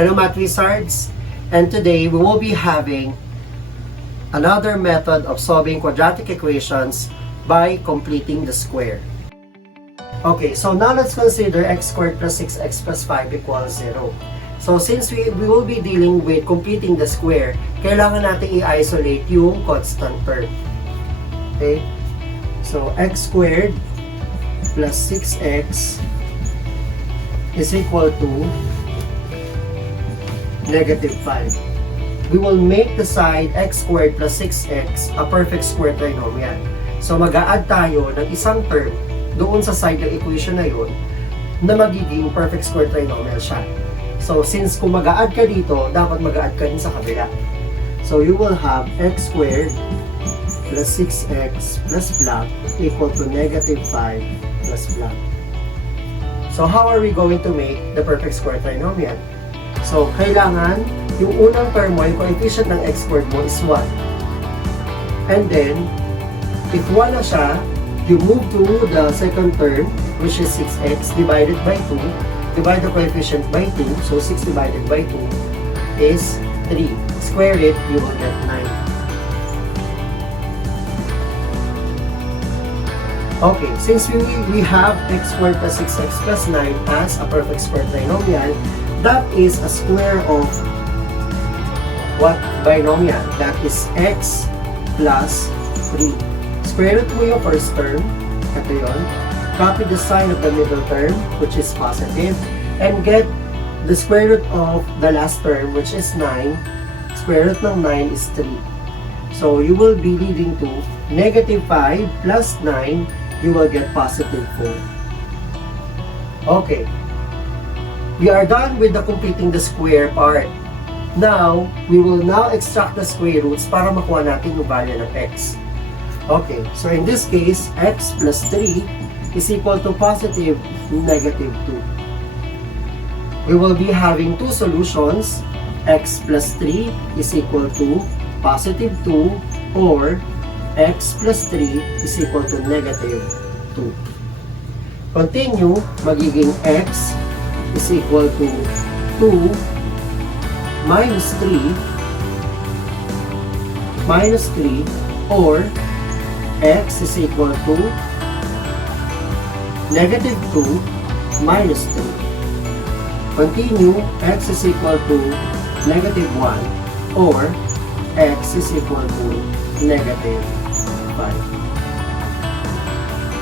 Hello Math Wizards, and today we will be having another method of solving quadratic equations by completing the square. Okay, so now let's consider x squared plus 6x plus 5 equals 0. So since we will be dealing with completing the square, kailangan natin i-isolate yung constant term. Okay, so x squared plus 6x is equal to negative 5. We will make the side x squared plus 6x a perfect square trinomial. So mag-a-add tayo ng isang term doon sa side ng equation na yun na magiging perfect square trinomial siya. So since kung mag-a-add ka dito, dapat mag-a-add ka din sa kabila. So you will have x squared plus 6x plus blank equal to negative 5 plus blank. So how are we going to make the perfect square trinomial? So, kailangan yung unang term mo, yung coefficient ng x squared mo is 1. And then, if 1 na siya, you move to the second term, which is 6x divided by 2. Divide the coefficient by 2. So, 6 divided by 2 is 3. Square it, you will get 9. Okay, since we have x squared plus 6x plus 9 as a perfect square trinomial, that is a square of what binomial? That is x plus 3. Square root mo yung first term, ito yun. Copy the sign of the middle term, which is positive, and get the square root of the last term, which is 9. Square root ng 9 is 3. So you will be leading to negative 5 plus 9, you will get positive 4. Okay. We are done with the completing the square part. Now, we will now extract the square roots para makuha natin yung value ng x. Okay, so in this case, x plus 3 is equal to positive negative 2. We will be having two solutions. X plus 3 is equal to positive 2 or x plus 3 is equal to negative 2. Continue, magiging x is equal to 2 minus 3 or x is equal to negative 2 minus 3. Continue, x is equal to negative 1 or x is equal to negative 5.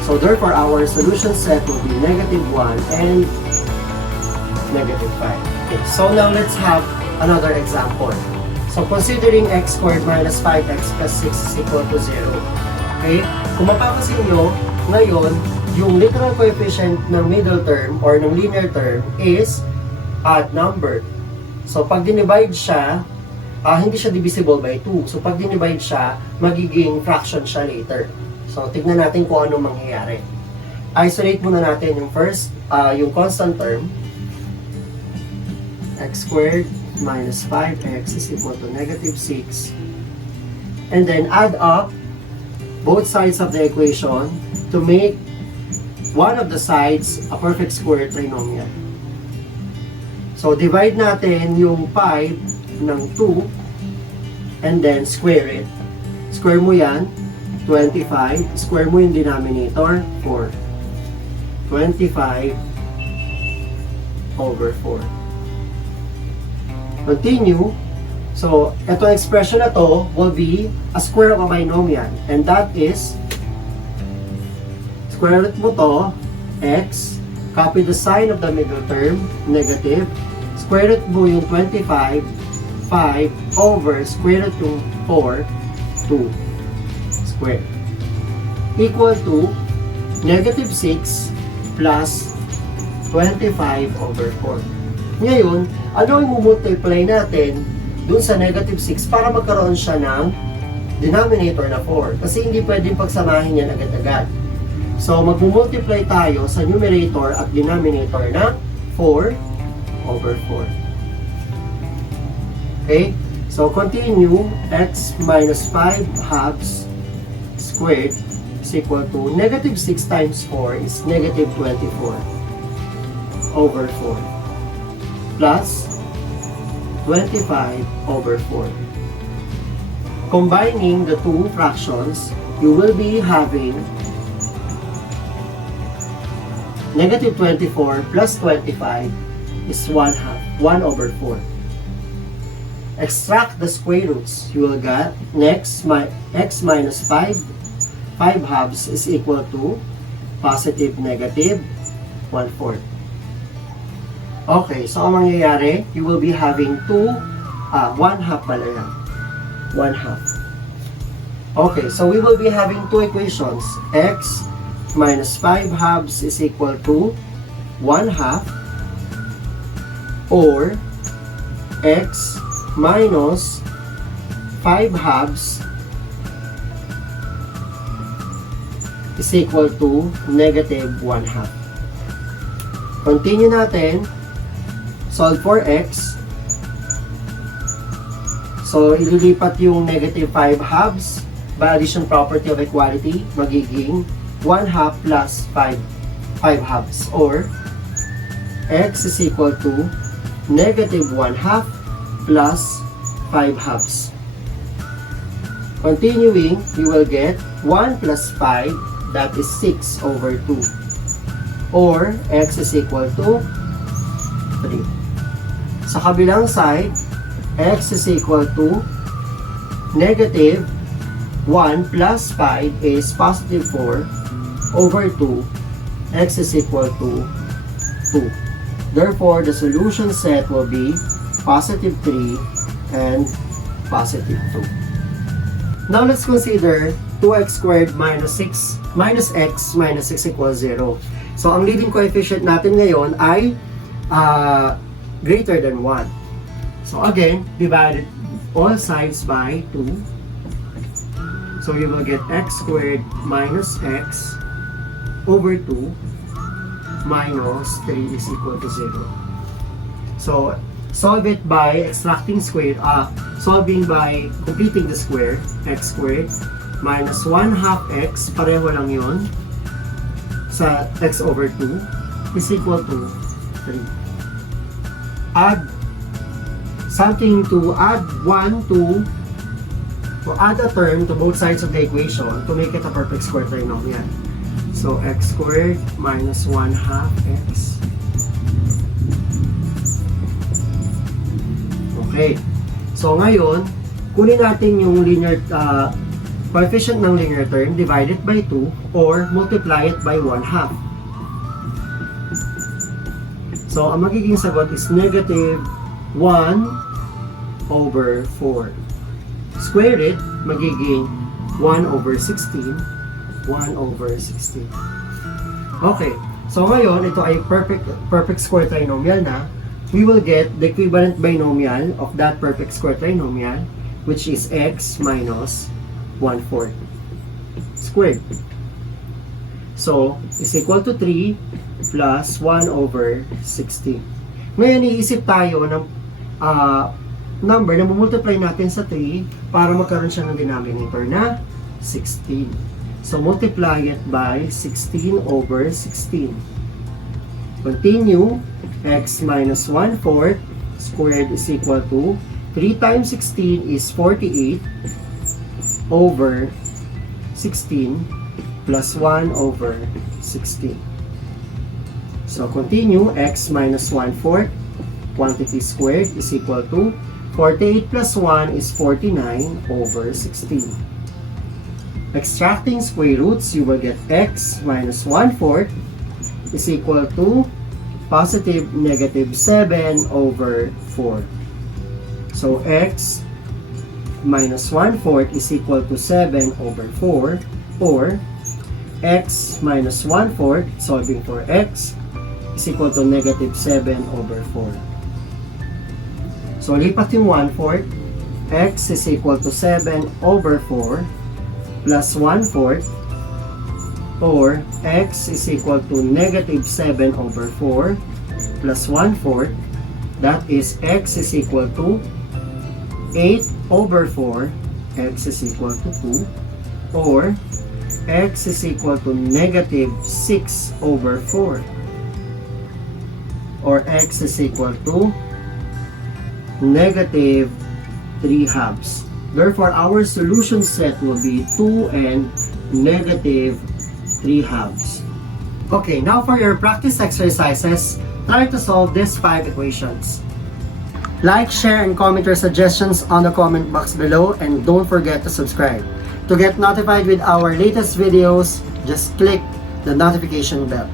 So therefore, our solution set will be negative 1 and negative 5. Okay, so now let's have another example. So considering x squared minus 5x plus 6 is equal to 0. Okay? Kung mapapansin nyo, ngayon, yung literal coefficient ng middle term or ng linear term is odd number. So pag dinivide siya, hindi siya divisible by 2. So pag dinivide siya, magiging fraction siya later. So tignan natin kung ano mangyayari. Isolate muna natin yung first, yung constant term. X squared minus 5x is equal to negative 6. And then add up both sides of the equation to make one of the sides a perfect square trinomial. So divide natin yung 5 ng 2 and then square it. Square mo yan, 25. Square mo yung denominator, 4. 25 over 4. Continue. So, itong expression na to will be a square of a binomial. And that is, square root mo to, x, copy the sign of the middle term, negative, square root mo yung 25, 5, over, square root yung 4, 2, square. Equal to, negative 6 plus 25 over 4. Ngayon, ano yung multiply natin dun sa negative 6 para magkaroon siya ng denominator na 4? Kasi hindi pwedeng pagsamahin yan agad-agad. So, mag-multiply tayo sa numerator at denominator na 4 over 4. Okay? So, continue. X minus 5 halves squared is equal to negative 6 times 4 is negative 24 over 4. Plus 25 over 4. Combining the two fractions, you will be having negative 24 plus 25 is 1 half, 1 over 4. Extract the square roots. You will get next x minus 5 halves is equal to positive negative 1/4. Okay, so ang mangyayari, you will be having 1 half pala yan. 1 half. Okay, so we will be having two equations. X minus 5 halves is equal to 1 half, or x minus 5 halves is equal to negative 1 half. Continue natin. Solve for x. So, ililipat yung negative 5 halves by addition property of equality, magiging 1 half plus 5 halves, or x is equal to negative 1 half plus 5 halves. Continuing, you will get 1 plus 5, that is 6 over 2, or x is equal to 3. Sa kabilang side, x is equal to negative 1 plus 5 is positive 4 over 2. X is equal to 2. Therefore, the solution set will be positive 3 and positive 2. Now, let's consider 2x squared minus x minus 6 equals 0. So, ang leading coefficient natin ngayon ay greater than 1. So, again, divided all sides by 2. So, you will get x squared minus x over 2 minus 3 is equal to 0. So, solve it by extracting square, solving by completing the square, x squared minus 1 half x, pareho lang yun, sa x over 2 is equal to 3. Add something to add 1 to add a term to both sides of the equation to make it a perfect square trinomial. So, x squared minus 1 half x. Okay. So, ngayon, kunin natin yung linear coefficient ng linear term, divide it by 2, or multiply it by 1 half. So, ang magiging sagot is negative 1 over 4. Square it, magiging 1 over 16. 1 over 16. Okay. So, ngayon, ito ay perfect square trinomial na. We will get the equivalent binomial of that perfect square trinomial, which is x minus 1/4 squared. So, is equal to 3 plus 1 over 16. Ngayon, iisip tayo ng number na multiply natin sa 3 para magkaroon siya ng denominator na 16. So, multiply it by 16 over 16. Continue, x minus 1/4 squared is equal to 3 times 16 is 48 over 16 plus 1 over 16. So, continue, x minus 1/4 quantity squared is equal to 48 plus 1 is 49 over 16. Extracting square roots, you will get x minus 1/4 is equal to positive negative 7 over 4. So, x minus 1/4 is equal to 7 over 4, or x minus 1/4, solving for x, is equal to negative 7 over 4. So, lipat yung 1/4, x is equal to 7 over 4 plus 1/4, or x is equal to negative 7 over 4 plus 1/4, that is x is equal to 8 over 4, x is equal to 2, or x is equal to negative 6 over 4, or x is equal to negative 3 halves. Therefore, our solution set will be 2 and negative 3 halves. Okay, now for your practice exercises, try to solve these 5 equations. Like, share, and comment your suggestions on the comment box below, and don't forget to subscribe. To get notified with our latest videos, just click the notification bell.